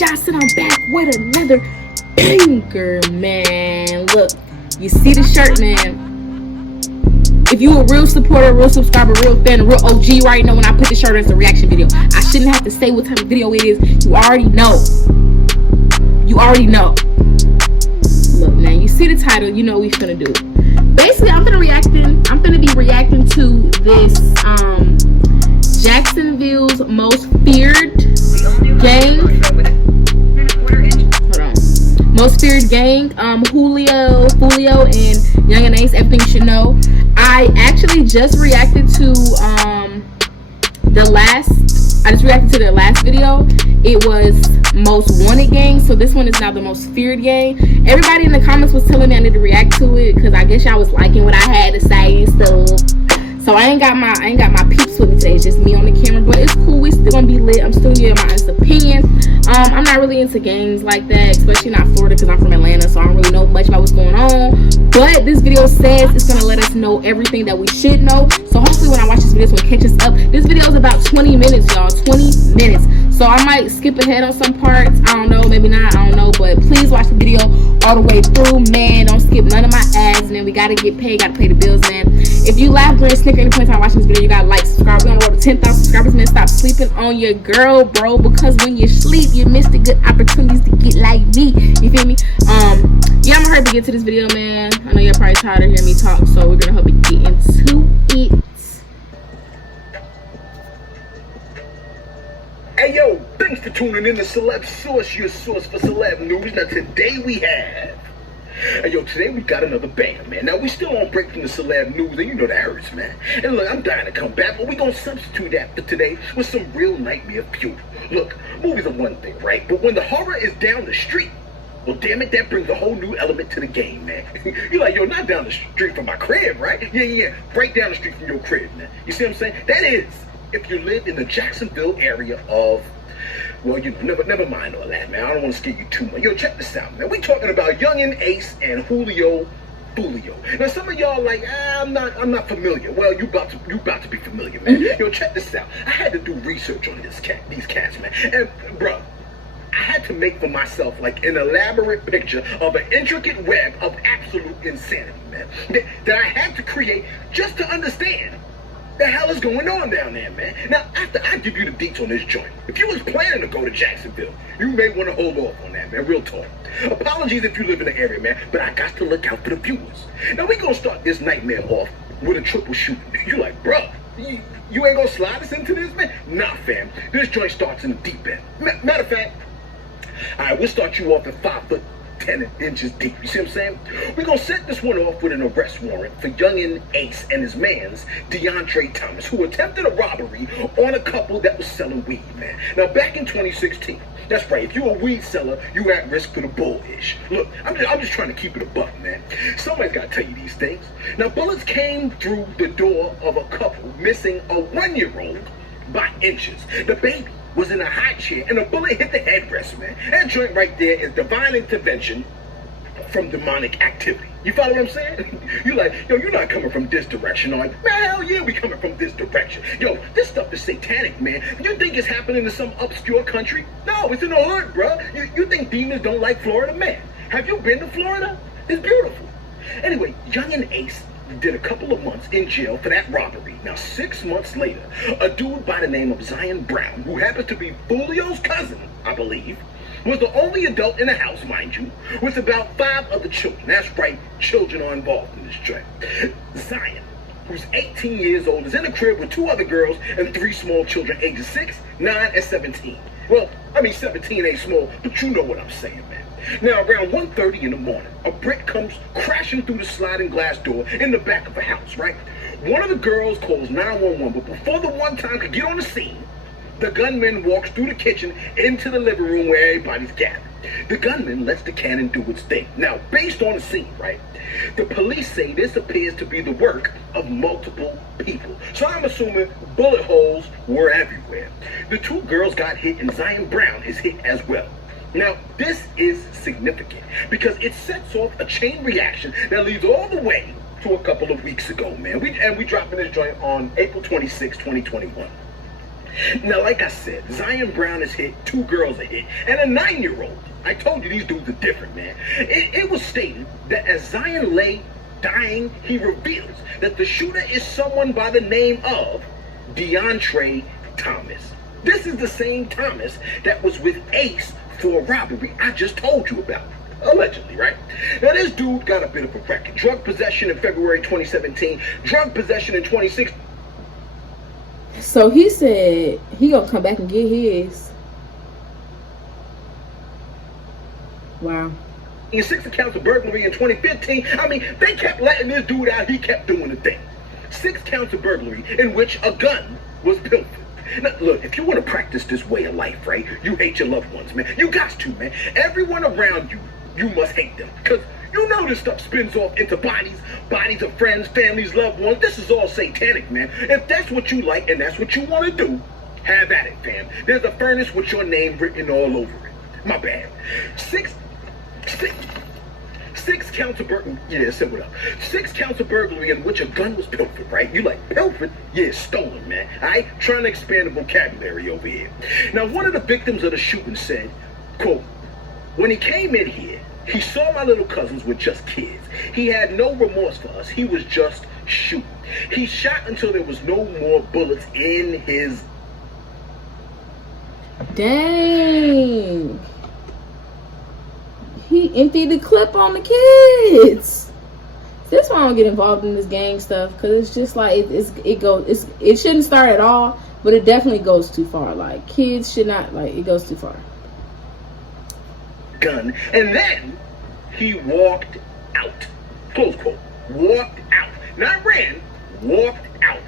Joss, and I'm back with another banger, man. Look, you see the shirt, man. If you a real supporter, real subscriber, real fan, real OG right now, when I put the shirt as a reaction video, I shouldn't have to say what type of video it is. You already know. You already know. Look, man, you see the title, you know what we finna do. Basically, I'm finna be reacting to this Jacksonville's most feared gang. Hold on. Most feared gang. Foolio, and Yungeen Ace. Everything you should know. I actually just reacted to I just reacted to their last video. It was most wanted gang, so this one is now the most feared gang. Everybody in the comments was telling me I need to react to it because I guess y'all was liking what I had to say and stuff. So I ain't got my peeps with me today. It's just me on the camera, but it's cool. We still gonna be lit. I'm still giving my honest opinions. I'm not really into gangs like that, especially not Florida because I'm from Atlanta, so I don't really know much about what's going on. But this video says it's gonna let us know everything that we should know. So hopefully when I watch this video, it's gonna catch us up. This video is about 20 minutes, y'all. 20 minutes. So I might skip ahead on some parts. I don't know, maybe not. I don't know. But please watch the video all the way through, man. Don't skip none of my ads, and then we gotta get paid, gotta pay the bills, man. If you laugh, grin, snicker any point in time watching this video, you gotta like, subscribe. We're on the road to 10,000 subscribers, man. Stop sleeping on your girl, bro. Because when you sleep, you miss the good opportunities to get like me. You feel me? Yeah, I'm gonna hurry to get to this video, man. I know you're probably tired of hearing me talk, so we're gonna help you get into it. Hey yo, thanks for tuning in to Celeb Source, your source for celeb news. Now today we have, hey yo, today we got another banger, man. Now we still on break from the celeb news, and you know that hurts, man. And look, I'm dying to come back, but we gonna substitute that for today with some real nightmare fuel. Look, movies are one thing, right? But when the horror is down the street, well, damn it, that brings a whole new element to the game, man. You're like, yo, not down the street from my crib, right? Yeah, right down the street from your crib, man. You see what I'm saying? That is, if you live in the Jacksonville area of, well, you know, never mind all that, man. I don't want to scare you too much. Yo, check this out, man. We talking about Yungeen Ace and Julio, Foolio. Now, some of y'all like, I'm not familiar. Well, you about to be familiar, man. Yo, check this out. I had to do research on these cats, man. And, bro, I had to make for myself like an elaborate picture of an intricate web of absolute insanity, man, that I had to create just to understand the hell is going on down there, man. Now, after I give you the deets on this joint, if you was planning to go to Jacksonville, you may want to hold off on that, man. Real talk. Apologies if you live in the area, man, but I got to look out for the viewers. Now, we gonna start this nightmare off with a triple shooting. You like, bro, you ain't gonna slide us into this, man? Nah, fam. This joint starts in the deep end. Matter of fact, all right, we'll start you off at 5'10" deep. You see what I'm saying? We're going to set this one off with an arrest warrant for Yungeen Ace and his mans, DeAndre Thomas, who attempted a robbery on a couple that was selling weed, man. Now, back in 2016, that's right, if you're a weed seller, you at risk for the bullish. Look, I'm just trying to keep it a buck, man. Somebody's got to tell you these things. Now, bullets came through the door of a couple missing a 1-year-old by inches. The baby was in a high chair and a bullet hit the headrest, man. That joint right there is divine intervention from demonic activity. You follow what I'm saying? You like, yo, you're not coming from this direction. I'm like, man, hell yeah, we coming from this direction. Yo, this stuff is satanic, man. You think it's happening in some obscure country? No, it's in the hood, bro. You think demons don't like Florida? Man, have you been to Florida? It's beautiful. Anyway, Yungeen Ace did a couple of months in jail for that robbery. Now, 6 months later, a dude by the name of Zion Brown, who happens to be Foolio's cousin, I believe, was the only adult in the house, mind you, with about 5 other children. That's right, children are involved in this joint. Zion, who's 18 years old, is in a crib with 2 other girls and 3 small children, ages 6, 9, and 17. Well, I mean, 17 ain't small, but you know what I'm saying, man. Now, around 1:30 in the morning, a brick comes crashing through the sliding glass door in the back of the house, right? One of the girls calls 911, but before the one-time could get on the scene, the gunman walks through the kitchen into the living room where everybody's gathered. The gunman lets the cannon do its thing. Now, based on the scene, right, the police say this appears to be the work of multiple people. So I'm assuming bullet holes were everywhere. The 2 girls got hit and Zion Brown is hit as well. Now, this is significant because it sets off a chain reaction that leads all the way to a couple of weeks ago, man. We dropping this joint on April 26, 2021. Now, like I said, Zion Brown is hit, 2 girls are hit, and a 9-year-old. I told you these dudes are different, man. It was stated that as Zion lay dying, he reveals that the shooter is someone by the name of DeAndre Thomas. This is the same Thomas that was with Ace for a robbery I just told you about. Allegedly, right? Now, this dude got a bit of a record. Drug possession in February 2017, drug possession in 2016. So he said he gonna come back and get his. Wow. 6 accounts of burglary in 2015. I mean, they kept letting this dude out. He kept doing the thing. 6 counts of burglary in which a gun was pilfered. Now, look, if you want to practice this way of life, right, you hate your loved ones, man. You got to, man. Everyone around you, you must hate them. Because you know this stuff spins off into bodies of friends, families, loved ones. This is all satanic, man. If that's what you like and that's what you want to do, have at it, fam. There's a furnace with your name written all over it. My bad. Six counts of burglary. Yeah, simple enough. 6 counts of burglary in which a gun was pilfered, right? You like pilfered? Yeah, stolen, man. Alright? Trying to expand the vocabulary over here. Now, one of the victims of the shooting said, quote, "When he came in here, he saw my little cousins were just kids. He had no remorse for us. He was just shooting. He shot until there was no more bullets in his..." Dang. He emptied the clip on the kids. That's why I don't get involved in this gang stuff, because it's just like it shouldn't start at all, but it definitely goes too far. Like, kids should not, like, it goes too far. Gun, and then he walked out. Close quote. Walked out. Not ran, walked out.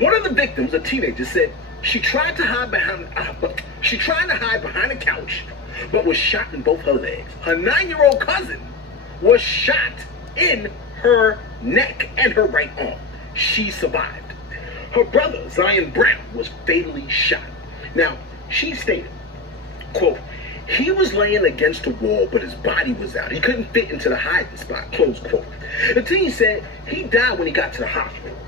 One of the victims, a teenager, said she tried to hide behind a couch, but was shot in both her legs. Her 9-year-old cousin was shot in her neck and her right arm. She survived. Her brother, Zion Brown, was fatally shot. Now, she stated, quote, "He was laying against a wall, but his body was out. He couldn't fit into the hiding spot," close quote. The teen said he died when he got to the hospital.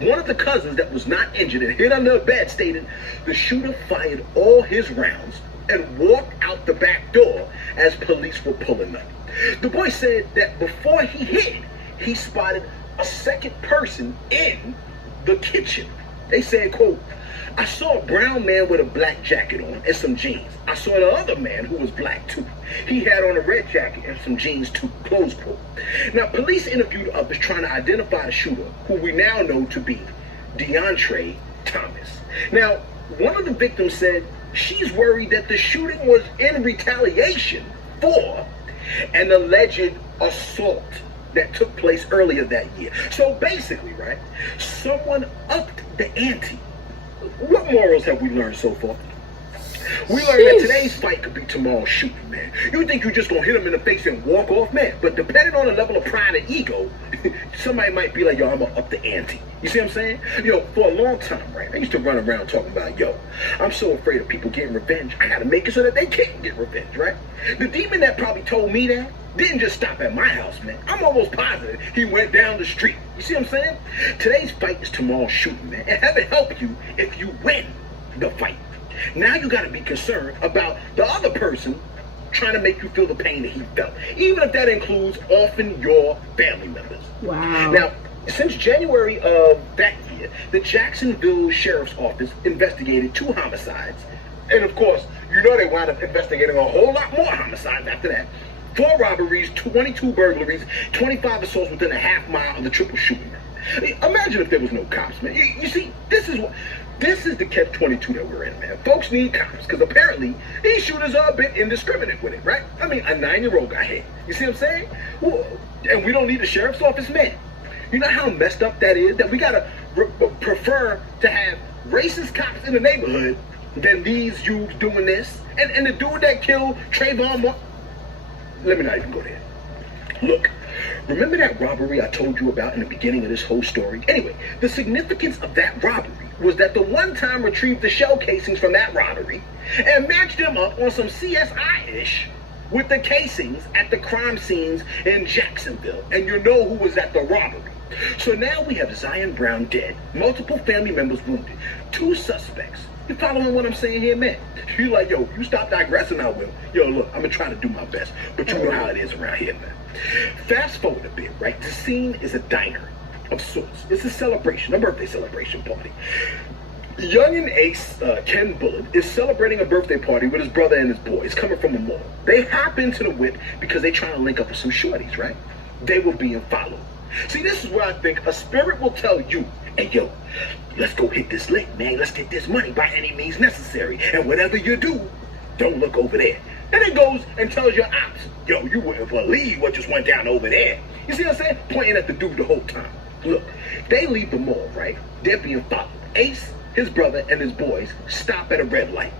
One of the cousins that was not injured and hid under a bed stated the shooter fired all his rounds and walked out the back door as police were pulling up. The boy said that before he hid, he spotted a second person in the kitchen. They said, quote, "I saw a brown man with a black jacket on and some jeans. I saw the other man who was black too. He had on a red jacket and some jeans too," close quote. Now, police interviewed others trying to identify the shooter, who we now know to be DeAndre Thomas. Now, one of the victims said she's worried that the shooting was in retaliation for an alleged assault that took place earlier that year. So basically, right, someone upped the ante. What morals have we learned so far? We learned that today's fight could be tomorrow's shooting, man. You think you're just gonna hit him in the face and walk off, man? But depending on the level of pride and ego, somebody might be like, "Yo, I'm gonna up the ante." You see what I'm saying? Yo, for a long time, right, I used to run around talking about, "Yo, I'm so afraid of people getting revenge. I gotta make it so that they can't get revenge," right? The demon that probably told me that didn't just stop at my house, man. I'm almost positive he went down the street. You see what I'm saying? Today's fight is tomorrow's shooting, man. And heaven help you if you win the fight. Now you gotta be concerned about the other person trying to make you feel the pain that he felt, even if that includes often your family members. Wow. Now, since January of that year, the Jacksonville Sheriff's Office investigated 2 homicides. And of course, you know they wound up investigating a whole lot more homicides after that. 4 robberies, 22 burglaries, 25 assaults within a half mile of the triple shooting. Imagine if there was no cops, man. You see, this is the catch-22 that we're in, man. Folks need cops, because apparently these shooters are a bit indiscriminate with it, right? I mean, a 9-year-old got hit. You see what I'm saying? Well, and we don't need a sheriff's office, man. You know how messed up that is? That we gotta prefer to have racist cops in the neighborhood than these youths doing this? And the dude that killed Trayvon Martin, let me not even go there. Look, remember that robbery I told you about in the beginning of this whole story? Anyway, the significance of that robbery was that the one time retrieved the shell casings from that robbery and matched them up on some CSI-ish with the casings at the crime scenes in Jacksonville, and you know who was at the robbery. So now we have Zion Brown dead, multiple family members wounded, 2 suspects. You following what I'm saying here, man? You like, yo, you stop digressing, I will. Yo, look, I'm gonna try to do my best, but you know how it is around here, man. Fast forward a bit, right? The scene is a diner of sorts. It's a celebration, a birthday celebration party. Yungeen Ace, Ken Bullitt, is celebrating a birthday party with his brother and his boys coming from a mall. They hop into the whip because they trying to link up with some shorties, right? They were being followed. See, this is where I think a spirit will tell you, hey, yo, let's go hit this lick, man. Let's get this money by any means necessary. And whatever you do, don't look over there. And it goes and tells your ops, yo, you wouldn't believe what just went down over there. You see what I'm saying? Pointing at the dude the whole time. Look, they leave the mall, right? They're being followed. Ace, his brother, and his boys stop at a red light.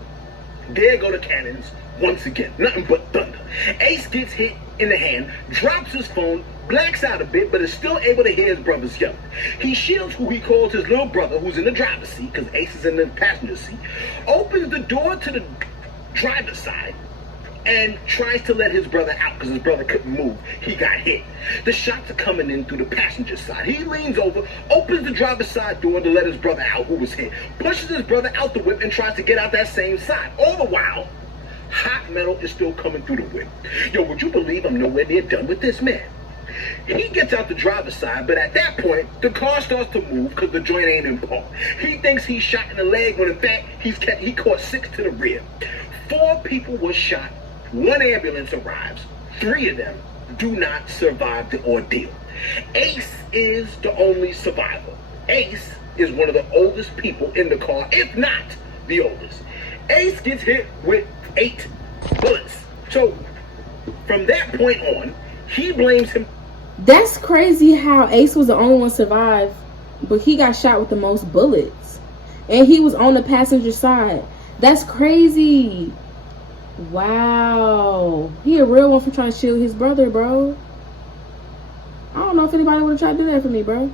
There go the cannons once again. Nothing but thunder. Ace gets hit in the hand, drops his phone, blacks out a bit, but is still able to hear his brothers yelling. He shields who he calls his little brother, who's in the driver's seat, because Ace is in the passenger seat, opens the door to the driver's side, and tries to let his brother out because his brother couldn't move. He got hit. The shots are coming in through the passenger side. He leans over, opens the driver's side door to let his brother out who was hit, pushes his brother out the whip and tries to get out that same side. All the while, hot metal is still coming through the whip. Yo, would you believe I'm nowhere near done with this, man? He gets out the driver's side, but at that point, the car starts to move because the joint ain't in park. He thinks he's shot in the leg when in fact he caught 6 to the rear. 4 people were shot. 1 ambulance arrives. 3 of them do not survive the ordeal. Ace is the only survivor. Ace is one of the oldest people in the car, if not the oldest. Ace gets hit with 8 bullets. So, from that point on, he blames him. That's crazy how Ace was the only one survived, but he got shot with the most bullets. And he was on the passenger side. That's crazy. Wow. He a real one for trying to shield his brother, bro. I don't know if anybody would have tried to do that for me, bro.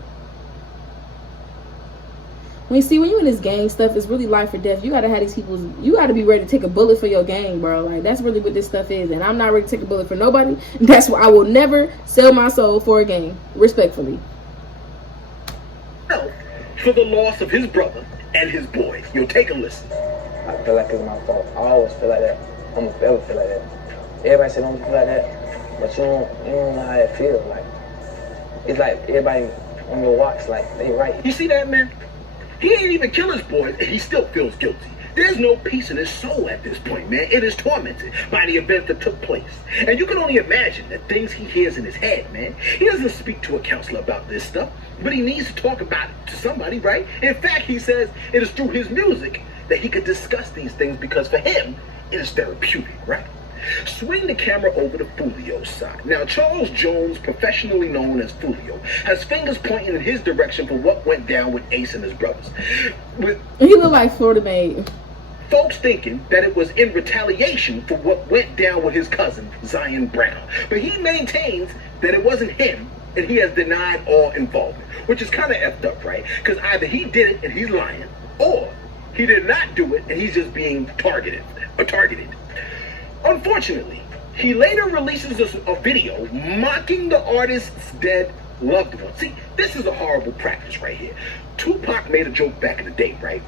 When you in this gang stuff, it's really life or death. You gotta have these people, you gotta be ready to take a bullet for your gang, bro. Like, that's really what this stuff is. And I'm not ready to take a bullet for nobody. That's why I will never sell my soul for a gang. Respectfully. For the loss of his brother and his boys. Yo, take a listen. I feel like it's my fault. I always feel like that. I'm gonna ever feel like that. Everybody say don't feel like that, but you don't know how it feels. Like, it's like everybody on your watch, like, they right. You see that, man? He ain't even kill his boys, and he still feels guilty. There's no peace in his soul at this point, man. It is tormented by the event that took place. And you can only imagine the things he hears in his head, man. He doesn't speak to a counselor about this stuff, but he needs to talk about it to somebody, right? In fact, he says it is through his music that he could discuss these things because for him, it is therapeutic, right? Swing the camera over to Foolio's side. Now, Charles Jones, professionally known as Foolio, has fingers pointing in his direction for what went down with Ace and his brothers. He looked like Florida made. Folks thinking that it was in retaliation for what went down with his cousin, Zion Brown. But he maintains that it wasn't him, and he has denied all involvement, which is kind of effed up, right? Because either he did it and he's lying, or he did not do it and he's just being targeted. Unfortunately, he later releases a video mocking the artist's dead loved one. See, this is a horrible practice right here. Tupac made a joke back in the day, right?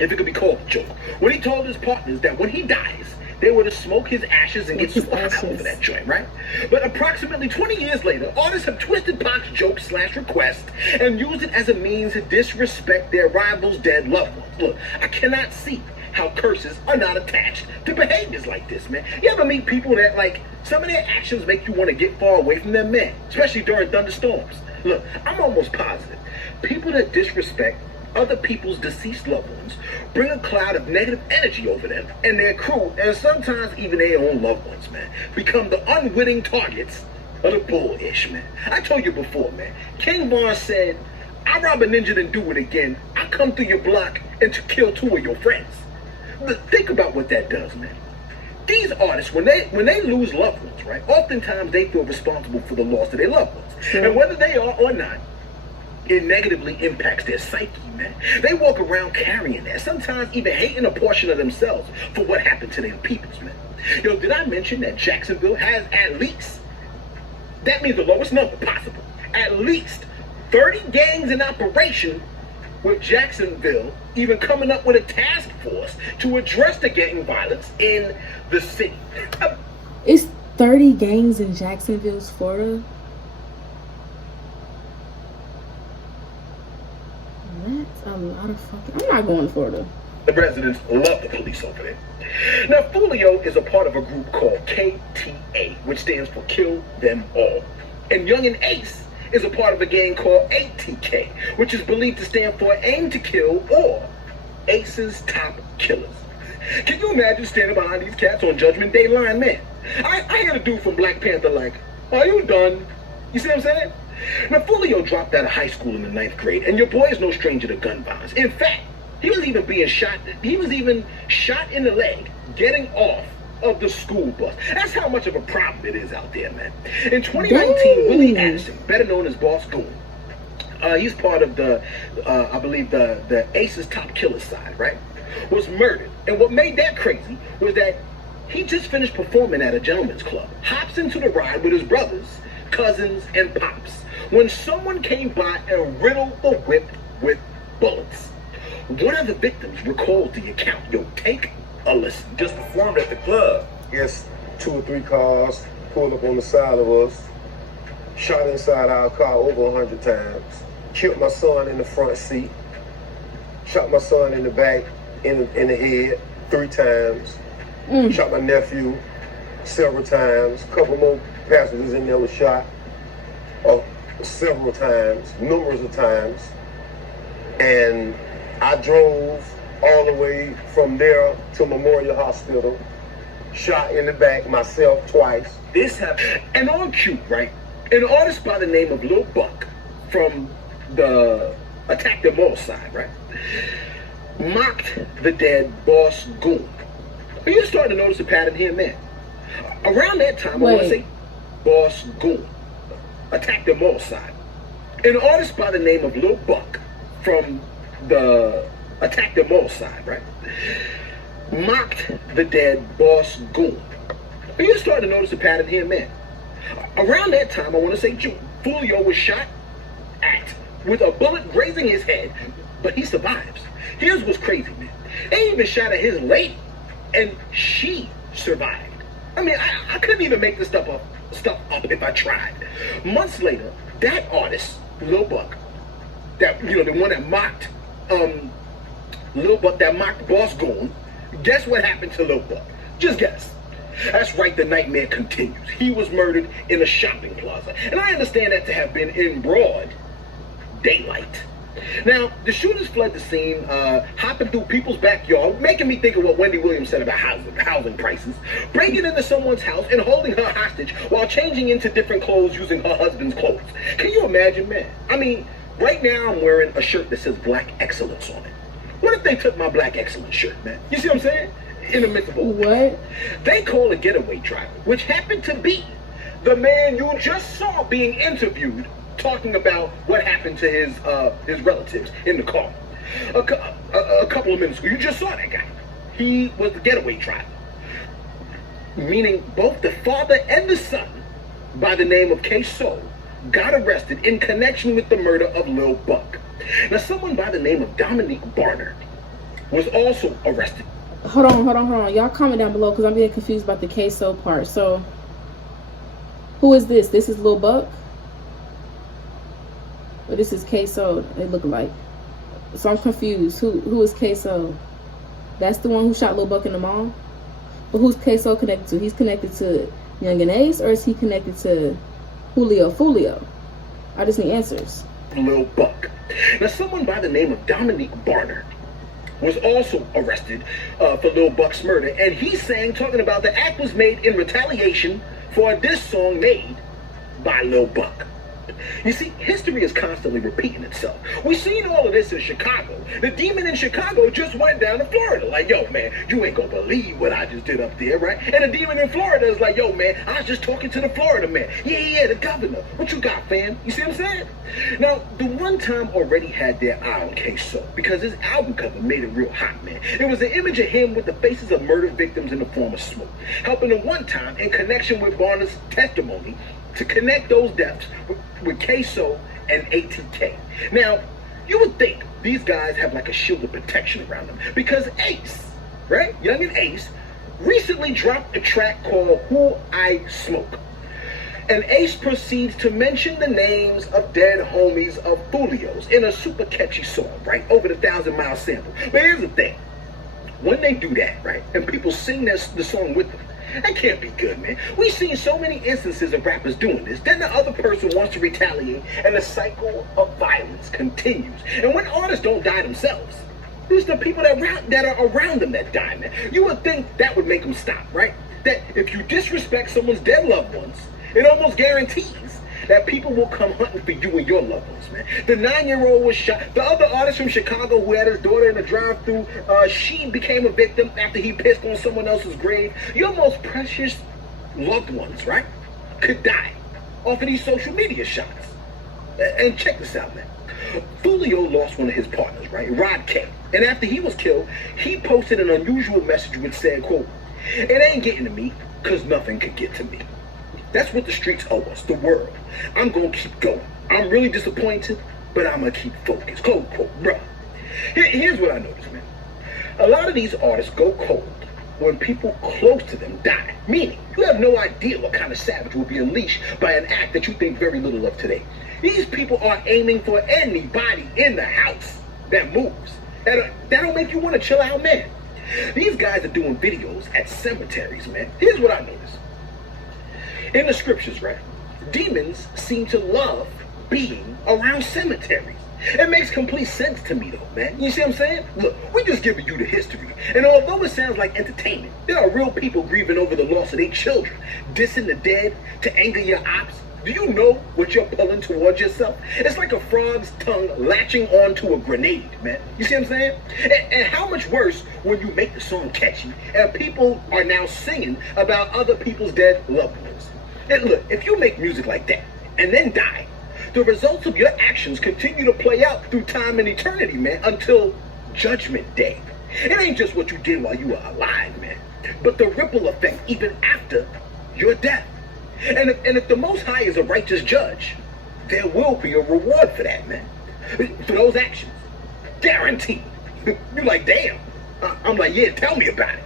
If it could be called a joke. When he told his partners that when he dies, they were to smoke his ashes and get swat out over that joint, right? But approximately 20 years later, artists have twisted Pac's joke / request and used it as a means to disrespect their rivals' dead loved ones. Look, I cannot see how curses are not attached to behaviors like this, man. You ever meet people that, like, some of their actions make you want to get far away from them, man? Especially during thunderstorms. Look, I'm almost positive. People that disrespect other people's deceased loved ones bring a cloud of negative energy over them and their crew, and sometimes even their own loved ones, man, become the unwitting targets of the bullish, man. I told you before, man. King Von said, I rob a ninja and do it again. I come through your block and to kill 2 of your friends. Think about what that does, man. These artists, when they lose loved ones, right, oftentimes they feel responsible for the loss of their loved ones. Sure. And whether they are or not, it negatively impacts their psyche, man. They walk around carrying that, sometimes even hating a portion of themselves for what happened to their peoples, man. Yo, did I mention that Jacksonville has at least, that means the lowest number possible, at least 30 gangs in operation, with Jacksonville even coming up with a task force to address the gang violence in the city. It's 30 gangs in Jacksonville, Florida. That's a lot of fucking... I'm not going to Florida. The residents love the police over there. Now, Foolio is a part of a group called KTA, which stands for Kill Them All. And Yungeen Ace is a part of a gang called ATK, which is believed to stand for Aim to Kill, or Ace's Top Killers. Can you imagine standing behind these cats on Judgment Day line, man? I hear the dude from Black Panther like, are you done? You see what I'm saying? Now, Foolio dropped out of high school in the 9th grade, and your boy is no stranger to gun violence. In fact, he was even shot in the leg getting off of the school bus. That's how much of a problem it is out there, man. In 2019, Willie Addison, better known as Boss Goon, he's part of the, I believe, the Ace's Top Killer side, right, was murdered. And what made that crazy was that he just finished performing at a gentleman's club, hops into the ride with his brothers, cousins, and pops, when someone came by and riddled the whip with bullets. One of the victims recalled the account. Yo, take a listen. Just performed at the club. Yes, 2 or 3 cars pulled up on the side of us, shot inside our car over 100 times, killed my son in the front seat, shot my son in the back, in the head 3 times, shot my nephew several times, a couple more passengers in there were shot several times, numerous of times, and I drove all the way from there to Memorial Hospital, shot in the back myself twice. This happened. And on cue, right, an artist by the name of Lil Buck from the Attack Them All side, right, mocked the dead Boss Goon. Are you starting to notice a pattern here, man? Around that time, I want to say Boss Goon, Attack Them All side. An artist by the name of Lil Buck from the Attack Them All side, right, mocked the dead Boss Goon. Are you starting to notice a pattern here, man? Around that time, I want to say June, Julio was shot at with a bullet grazing his head, but he survives. Here's what's crazy, man. They even shot at his lady, and she survived. I mean, I couldn't even make this stuff up if I tried. Months later, that artist, Lil Buck, that, you know, the one that mocked Lil Buck, that mocked Boss Goon, guess what happened to Lil Buck? Just guess. That's right, the nightmare continues. He was murdered in a shopping plaza. And I understand that to have been in broad daylight. Now, the shooters fled the scene, hopping through people's backyard, making me think of what Wendy Williams said about housing prices, breaking into someone's house and holding her hostage while changing into different clothes using her husband's clothes. Can you imagine, man? I mean, right now I'm wearing a shirt that says Black Excellence on it. What if they took my Black Excellence shirt, man? You see what I'm saying? In the midst of all what? They call a getaway driver, which happened to be the man you just saw being interviewed, talking about what happened to his relatives in the car a couple of minutes ago. You just saw that guy. He was the getaway driver, meaning both the father and the son, by the name of K-Soul, got arrested in connection with the murder of Lil Buck. Now, someone by the name of Dominique Barnard was also arrested. Hold on. Y'all comment down below because I'm getting confused about the K-So part. So, who is this? This is Lil Buck? Or this is K-So? They look alike. So I'm confused. Who is K-So? That's the one who shot Lil Buck in the mall? But who's K-So connected to? He's connected to Yungeen Ace, or is he connected to Foolio? I just need answers. Lil Buck. Now, someone by the name of Dominique Barnard was also arrested for Lil Buck's murder, and he's saying, talking about the act was made in retaliation for a diss song made by Lil Buck. You see, history is constantly repeating itself. We've seen all of this in Chicago. The demon in Chicago just went down to Florida. Like, yo, man, you ain't gonna believe what I just did up there, right? And the demon in Florida is like, yo, man, I was just talking to the Florida man. Yeah, the governor. What you got, fam? You see what I'm saying? Now, the one time already had their eye on K-So because his album cover made it real hot, man. It was an image of him with the faces of murdered victims in the form of smoke, helping him one time in connection with Barner's testimony to connect those deaths with K-So and ATK. Now, you would think these guys have like a shield of protection around them because Ace, right? Yungeen Ace, recently dropped a track called Who I Smoke. And Ace proceeds to mention the names of dead homies of Foolio's in a super catchy song, right? Over the 1,000-mile sample. But here's the thing. When they do that, right, and people sing the song with them, that can't be good, man. We've seen so many instances of rappers doing this. Then the other person wants to retaliate, and the cycle of violence continues. And when artists don't die themselves, it's the people that are around them that die, man. You would think that would make them stop, right? That if you disrespect someone's dead loved ones, it almost guarantees that people will come hunting for you and your loved ones, man. The 9-year-old was shot. The other artist from Chicago who had his daughter in a drive-thru, she became a victim after he pissed on someone else's grave. Your most precious loved ones, right, could die off of these social media shots. And check this out, man. Foolio lost one of his partners, right, Rod K. And after he was killed, he posted an unusual message which said, quote, "It ain't getting to me, because nothing could get to me." That's what the streets owe us, the world. I'm going to keep going. I'm really disappointed, but I'm going to keep focused. Close quote, bruh. Here's what I noticed, man. A lot of these artists go cold when people close to them die. Meaning, you have no idea what kind of savage will be unleashed by an act that you think very little of today. These people are aiming for anybody in the house that moves. That'll make you want to chill out, man. These guys are doing videos at cemeteries, man. Here's what I noticed. In the scriptures, right, demons seem to love being around cemeteries. It makes complete sense to me, though, man. You see what I'm saying? Look, we're just giving you the history. And although it sounds like entertainment, there are real people grieving over the loss of their children, dissing the dead to anger your ops. Do you know what you're pulling towards yourself? It's like a frog's tongue latching onto a grenade, man. You see what I'm saying? And how much worse when you make the song catchy and people are now singing about other people's dead loved ones. And look, if you make music like that and then die, the results of your actions continue to play out through time and eternity, man, until Judgment Day. It ain't just what you did while you were alive, man, but the ripple effect even after your death. And if the Most High is a righteous judge, there will be a reward for that, man. For those actions. Guaranteed. You're like, damn. I'm like, yeah, tell me about it.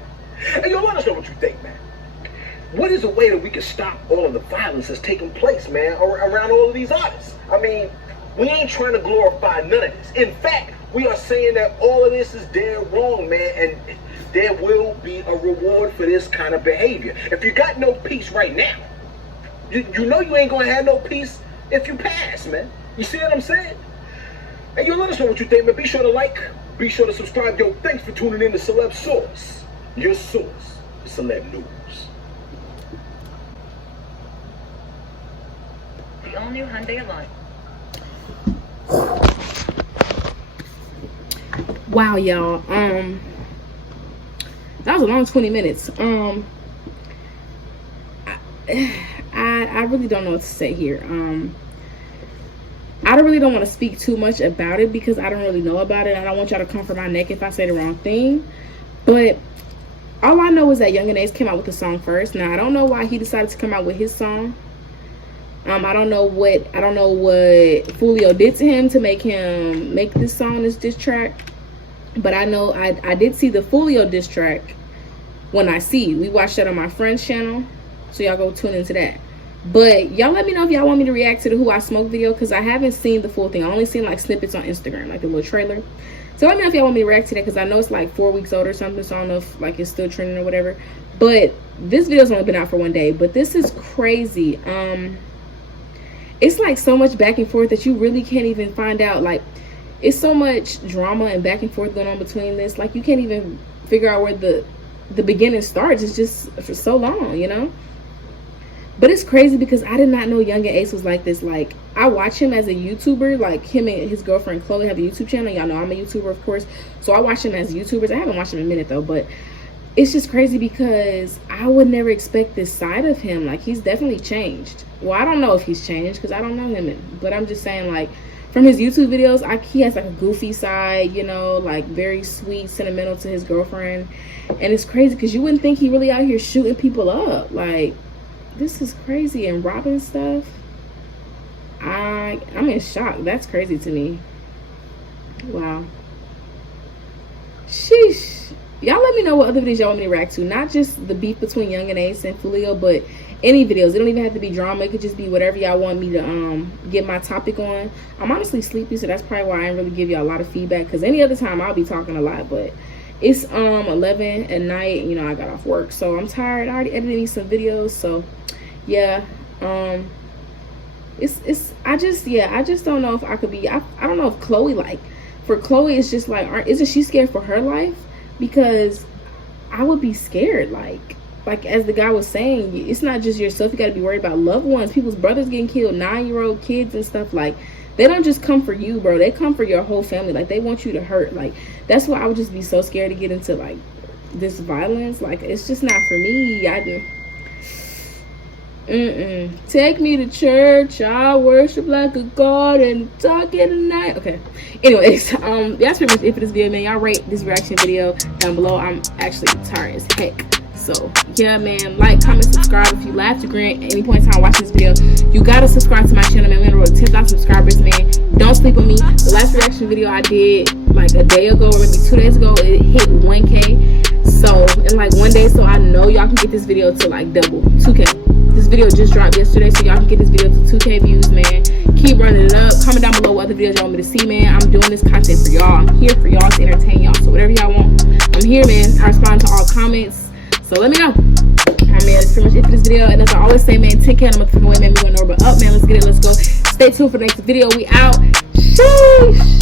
And yo, let us know what you think, man. What is a way that we can stop all of the violence that's taking place, man, around all of these artists? I mean, we ain't trying to glorify none of this. In fact, we are saying that all of this is dead wrong, man, and there will be a reward for this kind of behavior. If you got no peace right now, you know you ain't gonna have no peace if you pass, man. You see what I'm saying? Hey, yo, let us know what you think, man. Be sure to like, be sure to subscribe. Yo, thanks for tuning in to Celeb Source, your source for celeb news. The all-new Hyundai Elantra. Wow, y'all. That was a long 20 minutes. I really don't know what to say here. I really don't want to speak too much about it because I don't really know about it. I don't want y'all to come for my neck if I say the wrong thing. But all I know is that Yungeen Ace came out with the song first. Now I don't know why he decided to come out with his song. I don't know what Foolio did to him to make him make this song, this diss track. But I know I did see the Foolio diss track when we watched that on my friend's channel. So y'all go tune into that. But y'all let me know if y'all want me to react to the Who I Smoke video, because I haven't seen the full thing. I only seen like snippets on Instagram, like the little trailer. So let me know if y'all want me to react to that, because I know it's like 4 weeks old or something. So I don't know if like it's still trending or whatever. But this video's only been out for 1 day. But this is crazy. It's like so much back and forth that you really can't even find out. Like, it's so much drama and back and forth going on between this. Like, you can't even figure out where the beginning starts. It's just for so long, you know. But it's crazy because I did not know Yungeen Ace was like this. Like, I watch him as a YouTuber. Like, him and his girlfriend Chloe have a YouTube channel. Y'all know I'm a YouTuber, of course. So I watch him as YouTubers. I haven't watched him in a minute, though. But it's just crazy because I would never expect this side of him. Like, he's definitely changed. Well, I don't know if he's changed because I don't know him. But I'm just saying, like, from his YouTube videos, he has, like, a goofy side, you know, like, very sweet, sentimental to his girlfriend. And it's crazy because you wouldn't think he really out here shooting people up. Like, this is crazy. And robbing stuff, I'm in shock. That's crazy to me. Wow. Sheesh. Y'all let me know what other videos y'all want me to react to. Not just the beef between Yungeen Ace and Foolio, but any videos. It don't even have to be drama. It could just be whatever y'all want me to get my topic on. I'm honestly sleepy, so that's probably why I didn't really give y'all a lot of feedback, because any other time I'll be talking a lot. But it's 11 at night. You know, I got off work, so I'm tired. I already edited some videos, so yeah. I just don't know if I could be. I don't know if Chloe, like, for Chloe, it's just like, isn't she scared for her life? Because I would be scared. Like as the guy was saying, it's not just yourself. You got to be worried about loved ones, people's brothers getting killed, 9-year-old kids and stuff. Like, they don't just come for you, bro. They come for your whole family. Like, they want you to hurt. Like, that's why I would just be so scared to get into, like, this violence. Like, it's just not for me. Take me to church. I worship like a god and talk at night. Okay. Anyways, that's pretty much it for this video, man. Y'all rate this reaction video down below. I'm actually tired as heck. So yeah, man. Like, comment, subscribe. If you laughed, you grant at any point in time watching this video, you gotta subscribe to my channel, man. We're gonna roll 10,000 subscribers, man. Don't sleep on me. The last reaction video I did like a day ago, or maybe 2 days ago, it hit 1K. So in like 1 day, so I know y'all can get this video to like double 2K. This video just dropped yesterday, so y'all can get this video to 2K views, man. Keep running it up. Comment down below what other videos y'all want me to see, man. I'm doing this content for y'all. I'm here for y'all to entertain y'all. So whatever y'all want, I'm here, man. I respond to all comments. So let me know. Man, that's pretty much it for this video. And as I always say, man, 10K on the motherfucking way, man. We going over up, man. Let's get it. Let's go. Stay tuned for the next video. We out. Sheesh.